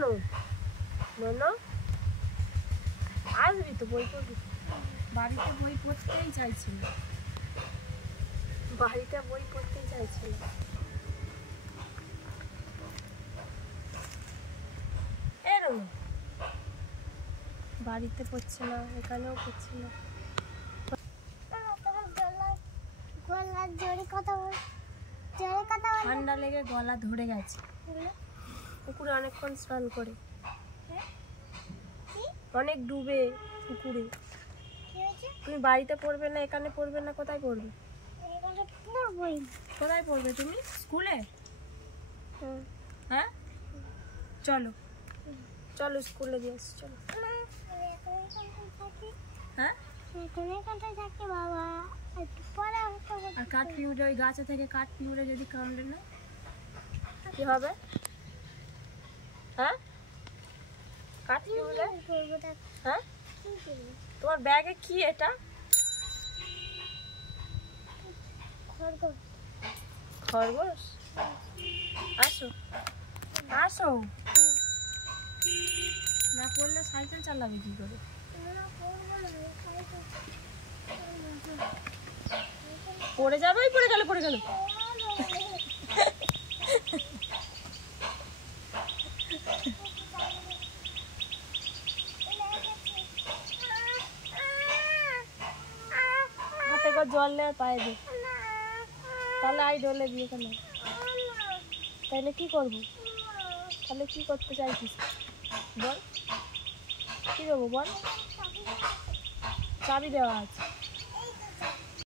ননু ননু আসবি তো, বই পড়বি? বাড়িতে বই পড়তেই চাইছিল। বাড়িতে বই পড়তেই চাইছিল। এরকম বাড়িতে পড়ছে না, এখানেও পড়ছে না। ঠান্ডা লেগে গলা ধরে গেছে। পুকুরে অনেকক্ষণ স্নান করে, অনেক ডুবে পুকুরে। তুমি বাড়িতে পড়বে না, এখানে পড়বে না, কোথায় পড়বে? কোথায় পড়বে তুমি? স্কুলে? হ্যাঁ চলো চলো স্কুলে দিয়ে আসি, চলো। হ্যাঁ আর কাঠ পিউড়ে, ওই গাছে থেকে কাঠ পিউড়ে যদি কামড়ে না কি হবে? হ্যাঁ কাঠ পিউড়ে? হ্যাঁ তোমার ব্যাগে কি এটা? খরগোশ? আসো আসো। না পড়লে সাইকেল চালাবে কি করে? পড়ে যাবে, পড়ে গেল পড়ে গেল। হাতে করে জল নেয় পায়ে দে, তাহলে আই ডলে দিয়ে কেন? তাহলে কি করবো? তাহলে কি করতে চাইছিস বল, কি দেবো বল? চাবি দেওয়া আছে।